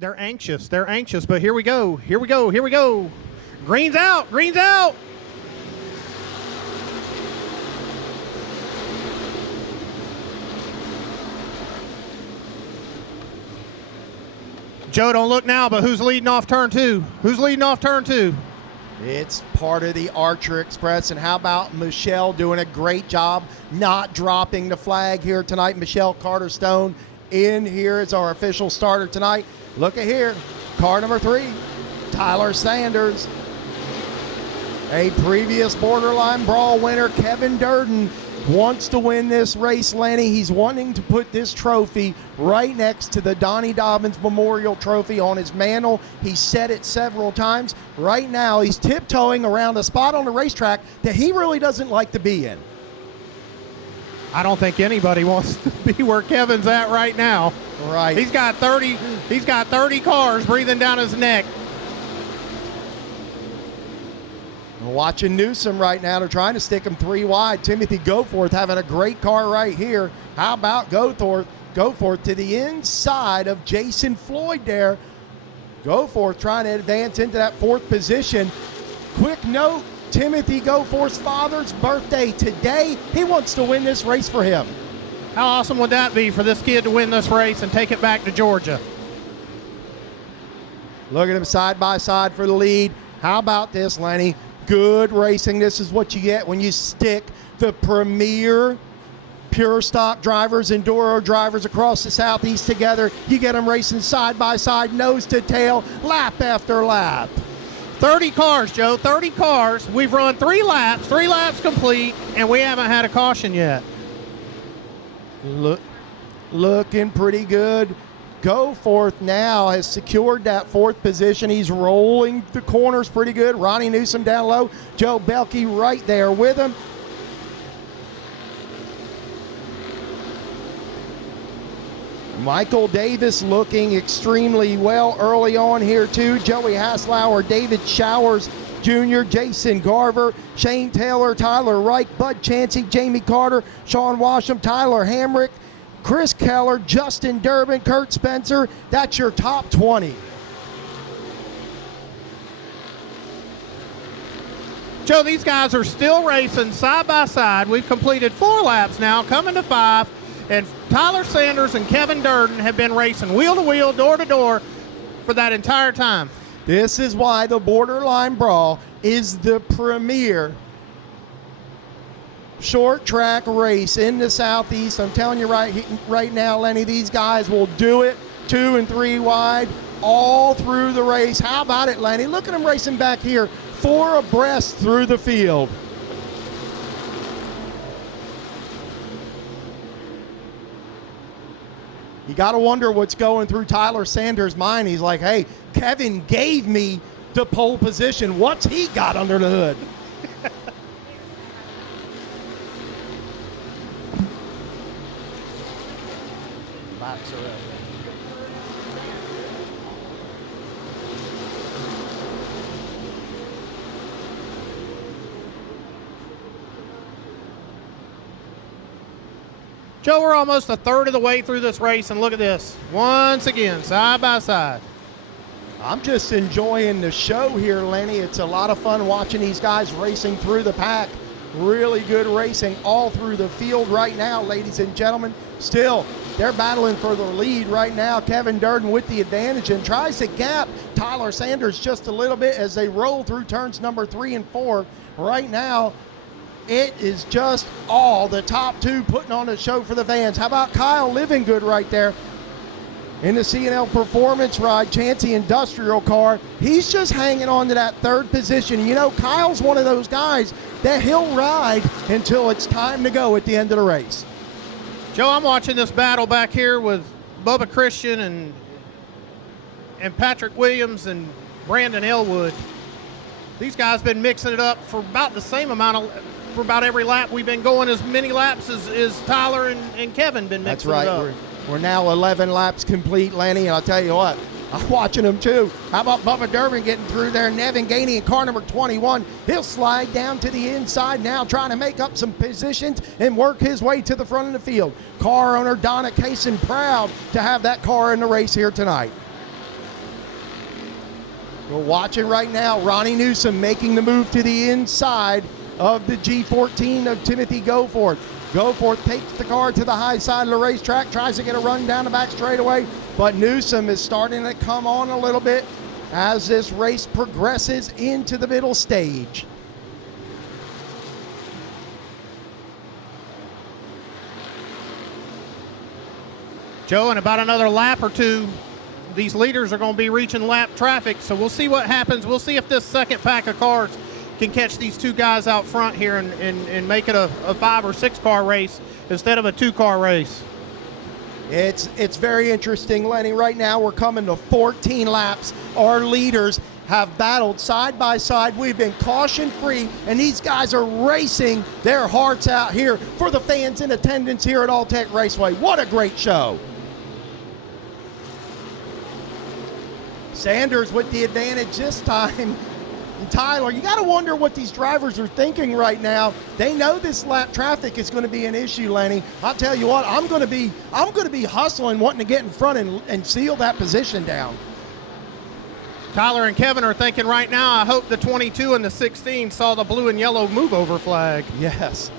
They're anxious. They're anxious, but here we go. Here we go. Here we go. Green's out. Green's out. Joe, don't look now, but who's leading off turn two? Who's leading off turn two? It's part of the Archer Express, and how about Michelle doing a great job not dropping the flag here tonight. Michelle Carter-Stone in here as our official starter tonight. Look at here, car number 3, Tyler Sanders. A previous Borderline Brawl winner, Kevin Durden, wants to win this race, Lenny. He's wanting to put this trophy right next to the Donnie Dobbins Memorial Trophy on his mantle. He said it several times. Right now, he's tiptoeing around a spot on the racetrack that he really doesn't like to be in. I don't think anybody wants to be where Kevin's at right now. Right. He's got 30 cars breathing down his neck. We're watching Newsom right now. They're trying to stick him 3 wide. Timothy Goforth having a great car right here. How about Goforth to the inside of Jason Floyd there. Goforth trying to advance into that 4th position. Quick note, Timothy Goforth's father's birthday today. He wants to win this race for him. How awesome would that be for this kid to win this race and take it back to Georgia? Look at him side by side for the lead. How about this, Lenny? Good racing. This is what you get when you stick the premier pure stock drivers, enduro drivers across the Southeast together. You get them racing side by side, nose to tail, lap after lap. 30 cars, Joe, 30 cars. We've run 3 laps complete, and we haven't had a caution yet. Looking pretty good. Goforth now has secured that 4th position. He's rolling the corners pretty good. Ronnie Newsom down low. Joe Belke right there with him. Michael Davis looking extremely well early on here too. Joey Haslauer, David Showers Jr., Jason Garver, Shane Taylor, Tyler Reich, Bud Chansey, Jamie Carter, Sean Washam, Tyler Hamrick, Chris Keller, Justin Durbin, Kurt Spencer. That's your top 20. Joe, these guys are still racing side by side. We've completed 4 laps now, coming to 5, and Tyler Sanders and Kevin Durden have been racing wheel to wheel, door to door for that entire time. This is why the Borderline Brawl is the premier short track race in the Southeast. I'm telling you right now, Lenny, these guys will do it 2 and 3 wide all through the race. How about it, Lenny? Look at them racing back here, 4 abreast through the field. You got to wonder what's going through Tyler Sanders' mind. He's like, hey, Kevin gave me the pole position. What's he got under the hood? Laps are up. Joe, we're almost a third of the way through this race, and look at this. Once again, side by side. I'm just enjoying the show here, Lenny. It's a lot of fun watching these guys racing through the pack. Really good racing all through the field right now, ladies and gentlemen. Still, they're battling for the lead right now. Kevin Durden with the advantage and tries to gap Tyler Sanders just a little bit as they roll through turns number 3 and 4. Right now, it is just all the top 2 putting on a show for the fans. How about Kyle Livingood right there in the C&L Performance Ride Chansey Industrial car? He's just hanging on to that 3rd position. You know, Kyle's one of those guys that he'll ride until it's time to go at the end of the race. Joe, I'm watching this battle back here with Bubba Christian and Patrick Williams and Brandon Elwood. These guys been mixing it up for about the same amount for about every lap. We've been going as many laps as Tyler and Kevin been mixing it up. That's right. We're now 11 laps complete, Lenny, and I'll tell you what, I'm watching them too. How about Bubba Durbin getting through there? Nevin Gainey in car number 21. He'll slide down to the inside now, trying to make up some positions and work his way to the front of the field. Car owner Donna Kaysen proud to have that car in the race here tonight. We're watching right now Ronnie Newsom making the move to the inside of the G14 of Timothy Goforth. Goforth takes the car to the high side of the racetrack, tries to get a run down the back straightaway, but Newsom is starting to come on a little bit as this race progresses into the middle stage. Joe, in about another lap or two, these leaders are going to be reaching lap traffic, so we'll see what happens. We'll see if this second pack of cars can catch these two guys out front here and make it a 5 or 6 car race instead of a 2-car race. It's very interesting, Lenny. Right now we're coming to 14 laps. Our leaders have battled side by side. We've been caution free, and these guys are racing their hearts out here for the fans in attendance here at Alltech Raceway. What a great show. Sanders with the advantage this time. And Tyler, you got to wonder what these drivers are thinking right now. They know this lap traffic is going to be an issue, Lenny. I'll tell you what, I'm going to be hustling, wanting to get in front and seal that position down. Tyler and Kevin are thinking right now, I hope the 22 and the 16 saw the blue and yellow move over flag. Yes.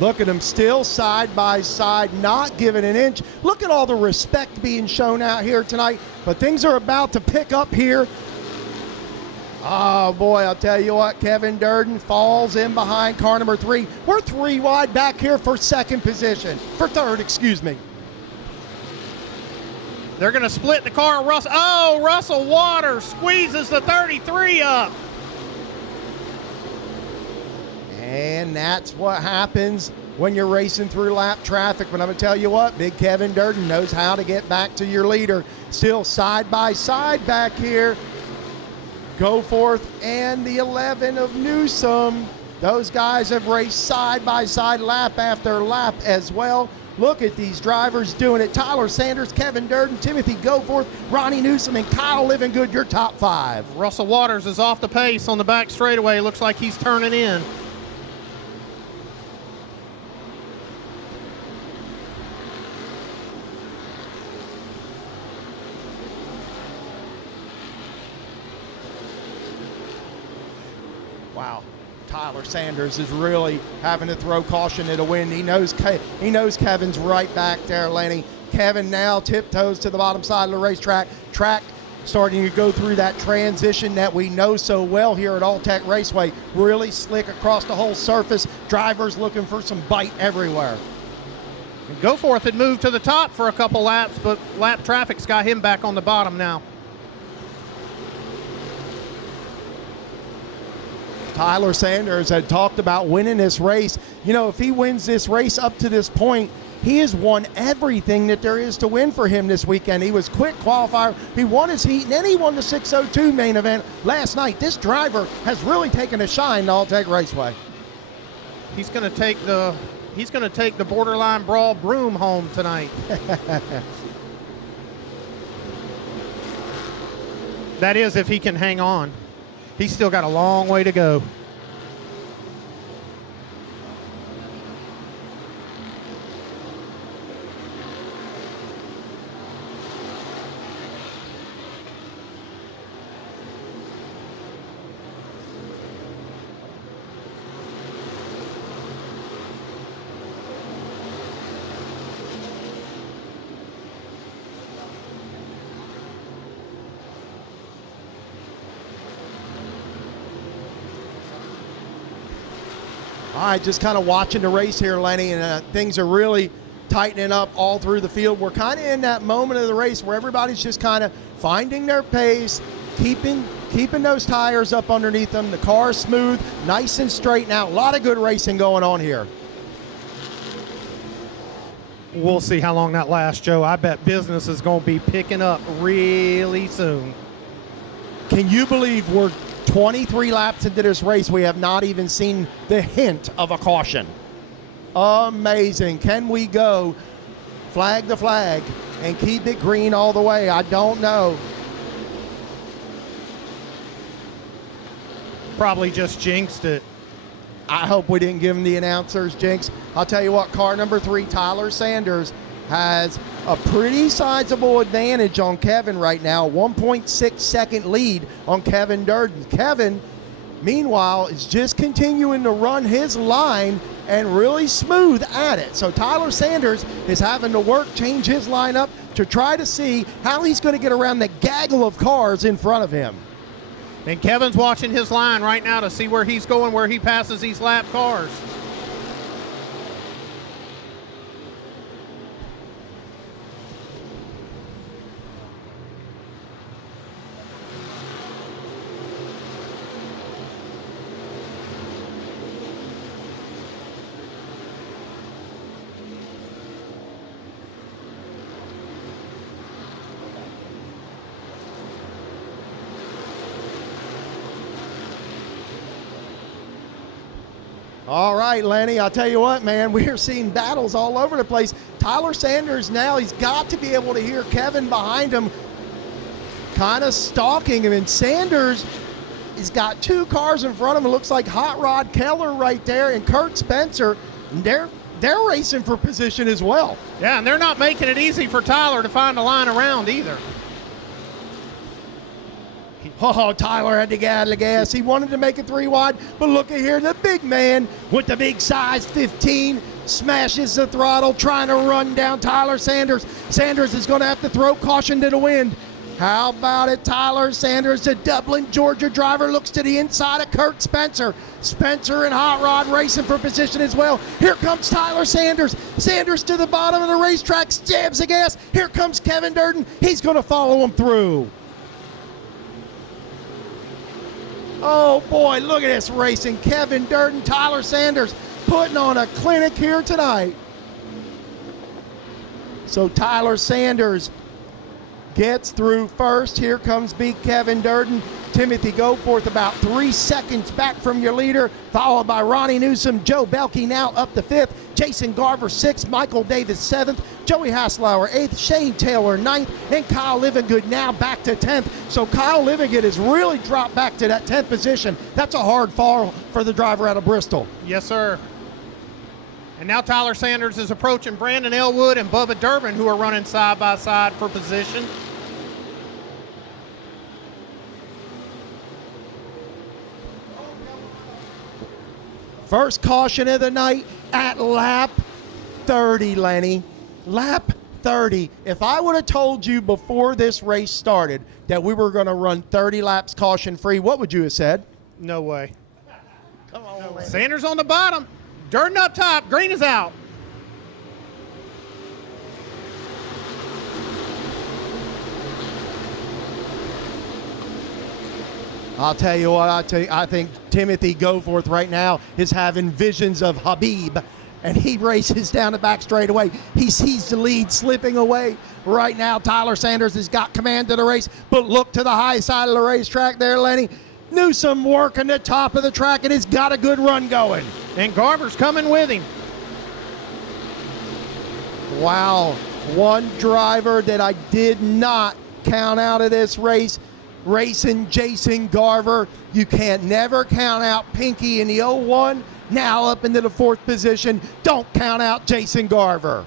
Look at them still side by side, not giving an inch. Look at all the respect being shown out here tonight. But things are about to pick up here. Oh, boy, I'll tell you what, Kevin Durden falls in behind car number 3. We're 3 wide back here for third, excuse me. They're going to split the car. Russell Waters squeezes the 33 up. And that's what happens when you're racing through lap traffic. But I'm going to tell you what, Big Kevin Durden knows how to get back to your leader. Still side by side back here. Goforth and the 11 of Newsom. Those guys have raced side by side lap after lap as well. Look at these drivers doing it. Tyler Sanders, Kevin Durden, Timothy Goforth, Ronnie Newsom, and Kyle Livingood, your top 5. Russell Waters is off the pace on the back straightaway. Looks like he's turning in. Wow, Tyler Sanders is really having to throw caution to the wind. He knows Kevin's right back there, Lenny. Kevin now tiptoes to the bottom side of the racetrack. Track starting to go through that transition that we know so well here at Alltech Raceway. Really slick across the whole surface. Drivers looking for some bite everywhere. And Goforth had moved to the top for a couple laps, but lap traffic's got him back on the bottom now. Tyler Sanders had talked about winning this race. You know, if he wins this race up to this point, he has won everything that there is to win for him this weekend. He was quick qualifier, he won his heat, and then he won the 602 main event last night. This driver has really taken a shine to Alltech Raceway. He's going to take the borderline Brawl broom home tonight. That is, if he can hang on. He's still got a long way to go. All right, just kind of watching the race here, Lenny, and things are really tightening up all through the field. We're kind of in that moment of the race where everybody's just kind of finding their pace, keeping those tires up underneath them. The car's smooth, nice and straight now. A lot of good racing going on here. We'll see how long that lasts, Joe. I bet business is going to be picking up really soon. Can you believe we're 23 laps into this race? We have not even seen the hint of a caution. Amazing. Can we go flag to flag and keep it green all the way? I don't know. Probably just jinxed it. I hope we didn't give him the announcer's jinx. I'll tell you what, car number 3, Tyler Sanders, has a pretty sizable advantage on Kevin right now, 1.6 second lead on Kevin Durden. Kevin, meanwhile, is just continuing to run his line and really smooth at it. So Tyler Sanders is having to work, change his lineup to try to see how he's going to get around the gaggle of cars in front of him. And Kevin's watching his line right now to see where he's going, where he passes these lap cars. All right, Lenny, I'll tell you what, man, we're seeing battles all over the place. Tyler Sanders now, he's got to be able to hear Kevin behind him kind of stalking him. And Sanders has got two cars in front of him. It looks like Hot Rod Keller right there and Kurt Spencer. And they're racing for position as well. Yeah, and they're not making it easy for Tyler to find a line around either. Oh, Tyler had to get out of the gas. He wanted to make it 3 wide, but look at here, the big man with the big size 15 smashes the throttle, trying to run down Tyler Sanders. Sanders is going to have to throw caution to the wind. How about it, Tyler Sanders, the Dublin, Georgia driver, looks to the inside of Kurt Spencer. Spencer and Hot Rod racing for position as well. Here comes Tyler Sanders. Sanders to the bottom of the racetrack, stabs the gas. Here comes Kevin Durden. He's going to follow him through. Oh boy, look at this racing. Kevin Durden, Tyler Sanders putting on a clinic here tonight. So Tyler Sanders gets through first. Here comes big Kevin Durden. Timothy Goforth about 3 seconds back from your leader, followed by Ronnie Newsom. Joe Belkey now up to 5th. Jason Garver 6th. Michael Davis 7th. Joey Haslauer 8th. Shane Taylor 9th. And Kyle Livingood now back to 10th. So Kyle Livingood has really dropped back to that 10th position. That's a hard fall for the driver out of Bristol. Yes, sir. And now Tyler Sanders is approaching Brandon Elwood and Bubba Durbin, who are running side by side for position. First caution of the night at lap 30, Lenny. Lap 30. If I would have told you before this race started that we were going to run 30 laps caution free, what would you have said? No way. Come on, Lenny. Sanders on the bottom. Durden up top. Green is out. I'll tell you what, I think Timothy Goforth right now is having visions of Habib, and he races down the back straightaway. He sees the lead slipping away. Right now, Tyler Sanders has got command of the race, but look to the high side of the racetrack there, Lenny. Newsom working the top of the track, and has got a good run going. And Garver's coming with him. Wow, one driver that I did not count out of this race, racing Jason Garver. You can't never count out Pinky in the 01, now up into the 4th position. Don't count out Jason Garver.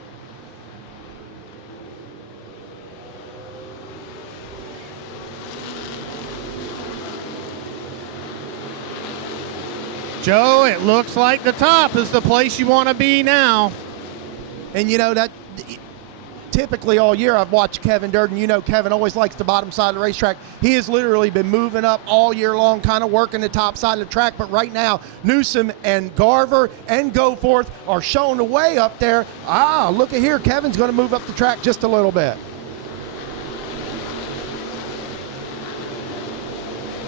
Joe, it looks like the top is the place you want to be now. And you know that typically all year I've watched Kevin Durden. You know Kevin always likes the bottom side of the racetrack. He has literally been moving up all year long, kind of working the top side of the track. But right now, Newsom and Garver and Goforth are showing the way up there. Ah, look at here. Kevin's going to move up the track just a little bit.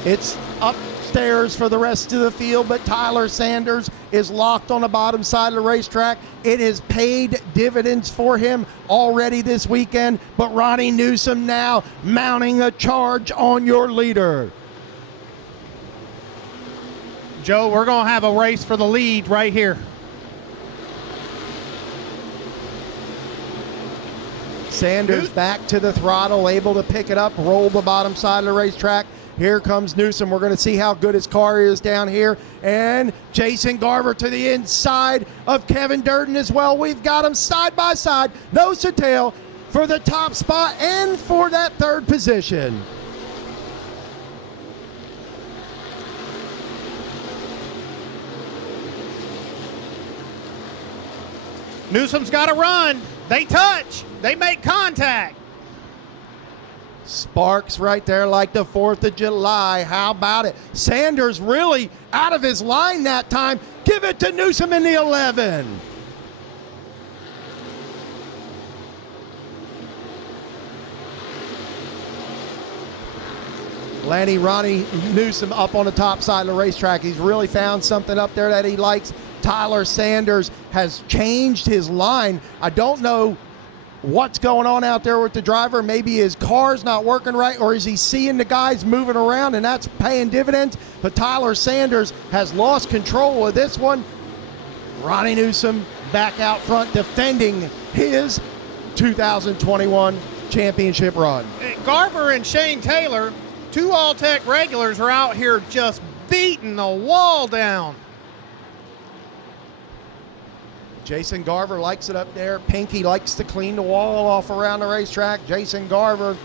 It's upstairs for the rest of the field, but Tyler Sanders is locked on the bottom side of the racetrack. It has paid dividends for him already this weekend, but Ronnie Newsom now mounting a charge on your leader. Joe, we're going to have a race for the lead right here. Sanders back to the throttle, able to pick it up, roll the bottom side of the racetrack. Here comes Newsom. We're going to see how good his car is down here. And Jason Garver to the inside of Kevin Durden as well. We've got them side by side, nose to tail, for the top spot and for that third position. Newsom's got to run. They touch. They make contact. Sparks right there like the 4th of July. How about it? Sanders really out of his line that time. Give it to Newsom in the 11. Ronnie Newsom up on the top side of the racetrack. He's really found something up there that he likes. Tyler Sanders has changed his line. I don't know what's going on out there with the driver. Maybe his car's not working right, or is he seeing the guys moving around and that's paying dividends? But Tyler Sanders has lost control of this one. Ronnie Newsom back out front defending his 2021 championship run. Garver and Shane Taylor, 2 All-Tech regulars, are out here just beating the wall down. Jason Garver likes it up there. Pinky likes to clean the wall off around the racetrack. Jason Garver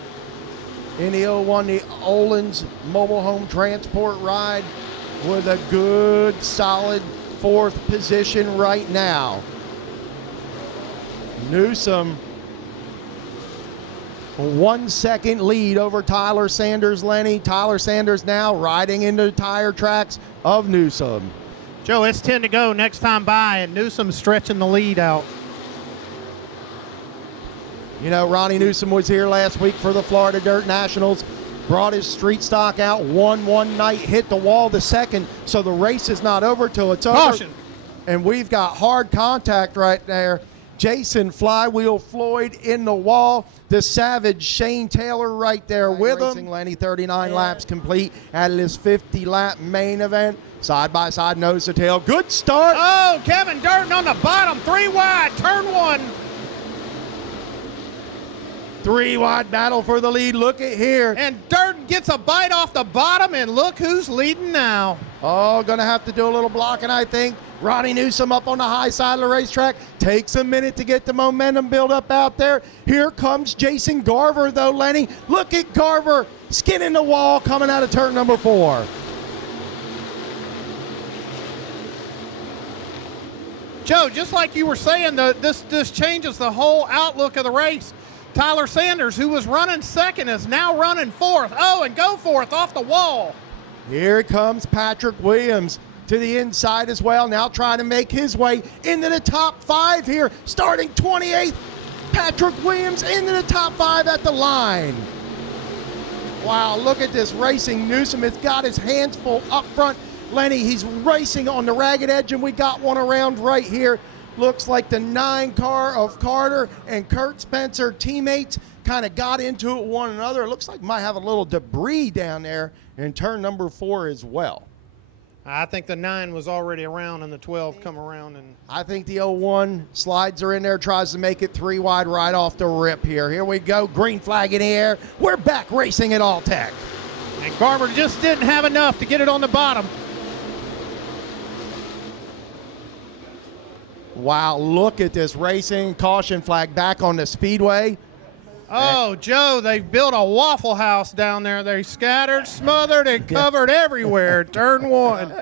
in the 01, the Olin's mobile home transport ride with a good, solid 4th position right now. Newsom, 1 second lead over Tyler Sanders, Lenny. Tyler Sanders now riding into the tire tracks of Newsom. Joe, it's 10 to go next time by, and Newsom's stretching the lead out. You know, Ronnie Newsom was here last week for the Florida Dirt Nationals, brought his street stock out, won one night, hit the wall the second, so the race is not over till it's over. Caution. And we've got hard contact right there. Jason Flywheel Floyd in the wall. The Savage Shane Taylor right there with him. Lenny, 39 laps complete at his 50-lap main event. Side by side, nose to tail. Good start. Oh, Kevin Durden on the bottom, 3 wide, turn 1. 3 wide battle for the lead. Look at here. And Durden gets a bite off the bottom, and look who's leading now. Oh, gonna have to do a little blocking, I think. Ronnie Newsom up on the high side of the racetrack. Takes a minute to get the momentum build up out there. Here comes Jason Garver, though, Lenny. Look at Garver skinning the wall coming out of turn number 4. Joe, just like you were saying, this changes the whole outlook of the race. Tyler Sanders, who was running second, is now running 4th. Oh, and go 4th off the wall. Here comes Patrick Williams to the inside as well, now trying to make his way into the top 5 here, starting 28th. Patrick Williams into the top 5 at the line. Wow, look at this racing. Newsom has got his hands full up front. Lenny, he's racing on the ragged edge, and we got one around right here. Looks like the 9 car of Carter and Kurt Spencer teammates kind of got into it one another. It looks like might have a little debris down there in turn number 4 as well. I think the 9 was already around and the 12 come around. And I think the 01 slides are in there, tries to make it 3 wide right off the rip here. Here we go, green flag in the air. We're back racing at All-Tech. And Garver just didn't have enough to get it on the bottom. Wow, look at this racing. Caution flag back on the speedway. Oh, Joe, they built a Waffle House down there. They scattered, smothered, and covered everywhere. Turn 1.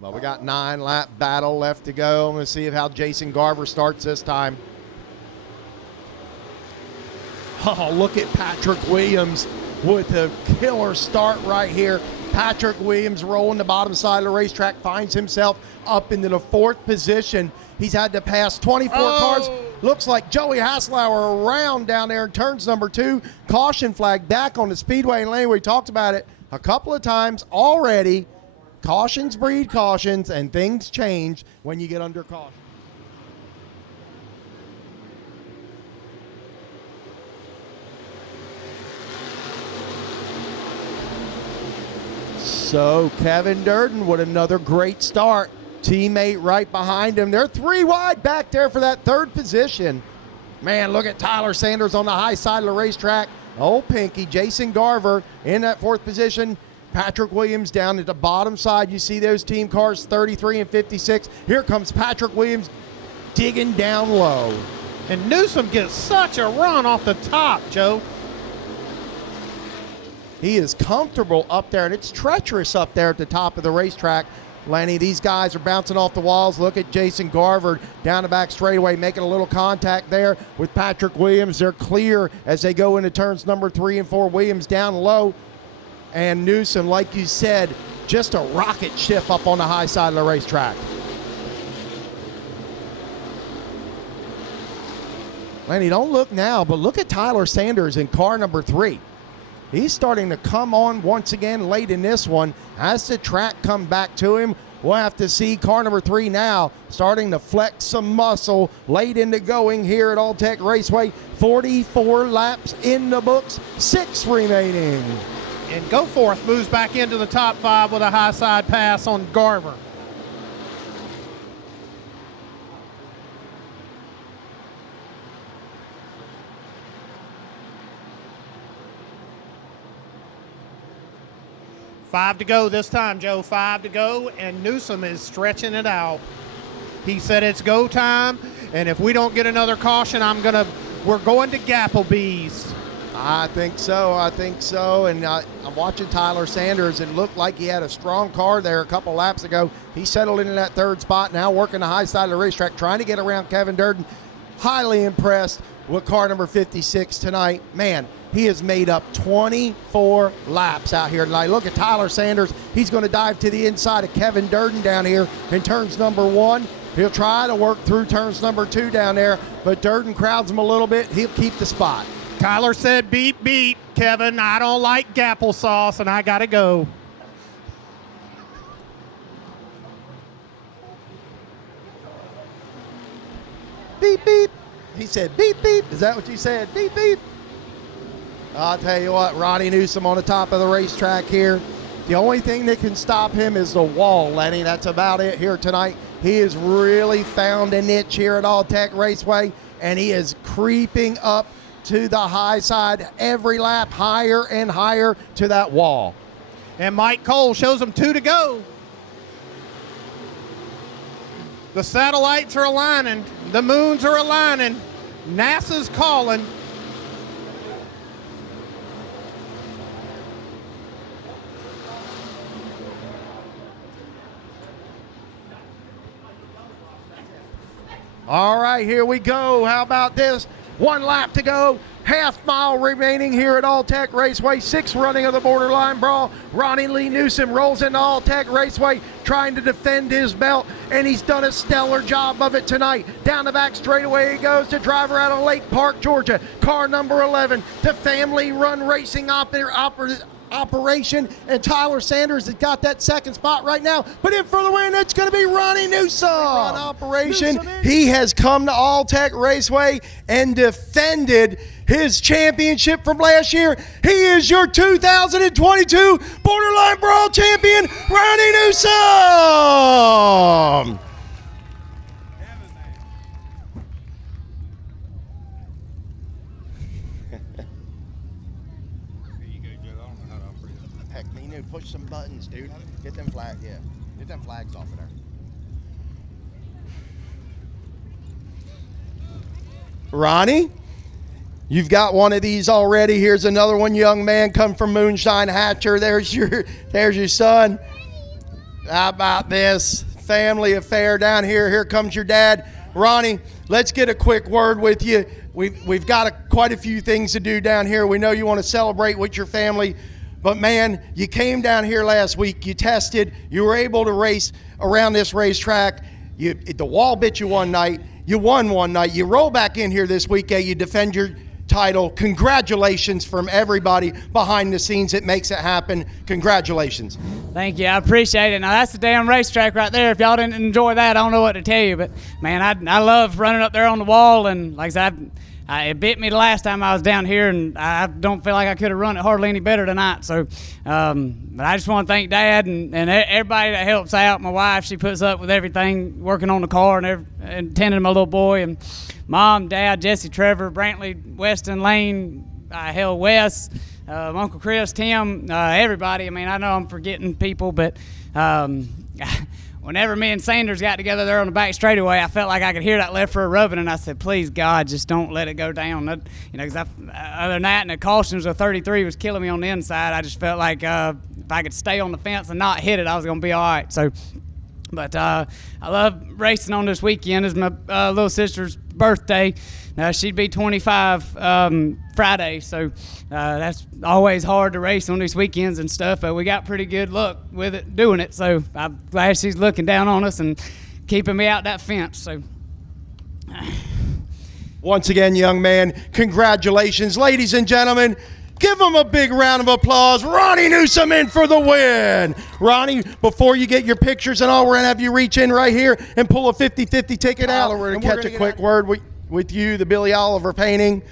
Well, we got 9-lap battle left to go. I'm going to see how Jason Garver starts this time. Oh, look at Patrick Williams with a killer start right here. Patrick Williams rolling the bottom side of the racetrack, finds himself up into the 4th position. He's had to pass 24 cars. Looks like Joey Haslauer around down there in turns number 2. Caution flag back on the speedway. And Lenny, we talked about it a couple of times already. Cautions breed cautions, and things change when you get under caution. So Kevin Durden with another great start. Teammate right behind him. They're 3 wide back there for that 3rd position. Man, look at Tyler Sanders on the high side of the racetrack. Old Pinky, Jason Garver in that 4th position. Patrick Williams down at the bottom side. You see those team cars 33 and 56. Here comes Patrick Williams digging down low. And Newsom gets such a run off the top, Joe. He is comfortable up there, and it's treacherous up there at the top of the racetrack. Lenny, these guys are bouncing off the walls. Look at Jason Garver down the back straightaway, making a little contact there with Patrick Williams. They're clear as they go into turns number 3 and 4. Williams down low. And Newsom, like you said, just a rocket ship up on the high side of the racetrack. Lenny, don't look now, but look at Tyler Sanders in car number 3. He's starting to come on once again late in this one. As the track come back to him, we'll have to see car number 3 now starting to flex some muscle late into going here at All-Tech Raceway. 44 laps in the books, 6 remaining. And Goforth moves back into the top 5 with a high side pass on Garver. Five to go this time, Joe. 5 to go, and Newsom is stretching it out. He said it's go time, and if we don't get another caution, we're going to Gapplebee's. I think so. And I'm watching Tyler Sanders. It looked like he had a strong car there a couple laps ago. He settled into that 3rd spot, now working the high side of the racetrack, trying to get around Kevin Durden. Highly impressed with car number 56 tonight. Man, he has made up 24 laps out here tonight. Look at Tyler Sanders. He's going to dive to the inside of Kevin Durden down here in turns number 1. He'll try to work through turns number 2 down there, but Durden crowds him a little bit. He'll keep the spot. Tyler said, beep, beep, Kevin. I don't like gapple sauce, and I got to go. Beep, beep. He said, beep, beep. Is that what you said? Beep, beep. I'll tell you what, Ronnie Newsom on the top of the racetrack here. The only thing that can stop him is the wall, Lenny. That's about it here tonight. He has really found a niche here at All-Tech Raceway, and he is creeping up to the high side every lap, higher and higher to that wall. And Mike Cole shows him 2 to go. The satellites are aligning. The moons are aligning. NASA's calling. All right, here we go. How about this? 1 lap to go. Half mile remaining here at All-Tech Raceway. 6th running of the Borderline Brawl. Ronnie Lee Newsom rolls into All-Tech Raceway trying to defend his belt, and he's done a stellar job of it tonight. Down the back straightaway he goes to driver out of Lake Park, Georgia. Car number 11, the Family Run Racing operation, and Tyler Sanders has got that 2nd spot right now, but in for the win, it's going to be Ronnie Newsom. Run operation. He has come to All-Tech Raceway and defended his championship from last year. He is your 2022 Borderline Brawl champion, Ronnie Newsom. Heck, me knew. Push some buttons, dude. Get them flags, yeah. Get them flags off of there. Ronnie, you've got one of these already. Here's another one, young man, come from Moonshine Hatcher. There's your son. How about this family affair down here? Here comes your dad. Ronnie, let's get a quick word with you. We've got quite a few things to do down here. We know you want to celebrate with your family. But, man, you came down here last week. You tested. You were able to race around this racetrack. The wall bit you one night. You won one night. You roll back in here this weekend. You defend your title. Congratulations from everybody behind the scenes that makes it happen. Congratulations. Thank you. I appreciate it. Now, that's the damn racetrack right there. If y'all didn't enjoy that, I don't know what to tell you. But, man, I love running up there on the wall. And, like I said, it bit me the last time I was down here, and I don't feel like I could have run it hardly any better tonight. So, but I just want to thank Dad and everybody that helps out. My wife, she puts up with everything, working on the car and tending to my little boy. And Mom, Dad, Jesse, Trevor, Brantley, Weston, Lane, Wes, Uncle Chris, Tim, everybody. I mean, I know I'm forgetting people, but whenever me and Sanders got together there on the back straightaway, I felt like I could hear that left foot rubbing, and I said, please, God, just don't let it go down. Because other than that, and the cautions of 33 was killing me on the inside, I just felt like if I could stay on the fence and not hit it, I was going to be all right. So, but I love racing on this weekend. It's my little sister's birthday. She'd be 25 Friday, so that's always hard to race on these weekends and stuff, but we got pretty good luck with it doing it, so I'm glad she's looking down on us and keeping me out that fence. So once again, young man, congratulations. Ladies and gentlemen, give him a big round of applause. Ronnie Newsom in for the win. Ronnie, before you get your pictures and all, we're going to have you reach in right here and pull a 50-50 ticket out. We're going to catch a quick word with you, the Billy Oliver painting.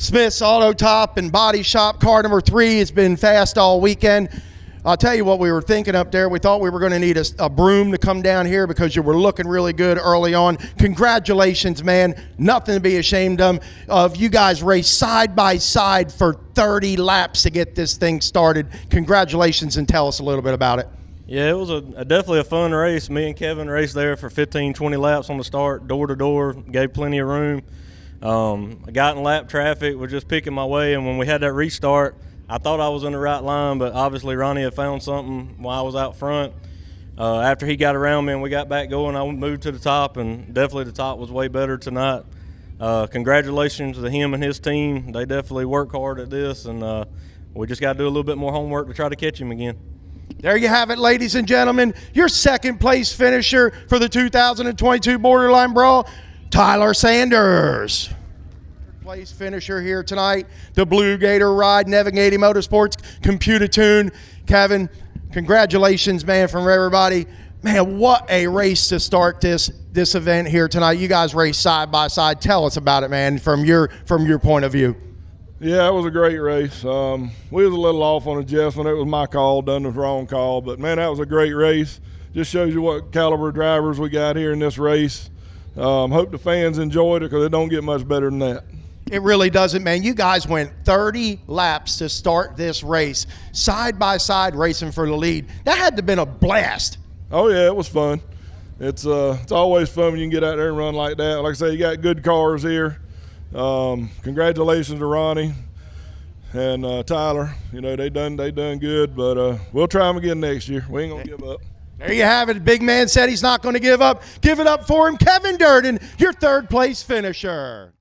Smith's Auto Top and Body Shop, car number 3 has been fast all weekend. I'll tell you what we were thinking up there. We thought we were going to need a broom to come down here because you were looking really good early on. Congratulations, man. Nothing to be ashamed of. You guys raced side by side for 30 laps to get this thing started. Congratulations, and tell us a little bit about it. Yeah, it was definitely a fun race. Me and Kevin raced there for 15, 20 laps on the start, door to door, gave plenty of room. I got in lap traffic, was just picking my way, and when we had that restart, I thought I was in the right line, but obviously Ronnie had found something while I was out front. After he got around me and we got back going, I moved to the top, and definitely the top was way better tonight. Congratulations to him and his team. They definitely work hard at this, and we just got to do a little bit more homework to try to catch him again. There you have it, ladies and gentlemen. Your second place finisher for the 2022 Borderline Brawl, Tyler Sanders. Third place finisher here tonight, the Blue Gator Ride, Navigating Motorsports, Computer Tune. Kevin, congratulations, man, from everybody. Man, what a race to start this event here tonight. You guys raced side by side. Tell us about it, man, from your point of view. Yeah, it was a great race. We was a little off on adjustment. It was my call, done the wrong call. But, man, that was a great race. Just shows you what caliber drivers we got here in this race. Hope the fans enjoyed it because it don't get much better than that. It really doesn't, man. You guys went 30 laps to start this race, side by side racing for the lead. That had to have been a blast. Oh, yeah, it was fun. It's always fun when you can get out there and run like that. Like I say, you got good cars here. Congratulations to Ronnie and Tyler. You know, they done good, but we'll try them again next year. We ain't gonna give up. There you have it. Big man said he's not going to give up. Give it up for him, Kevin Durden, your third place finisher.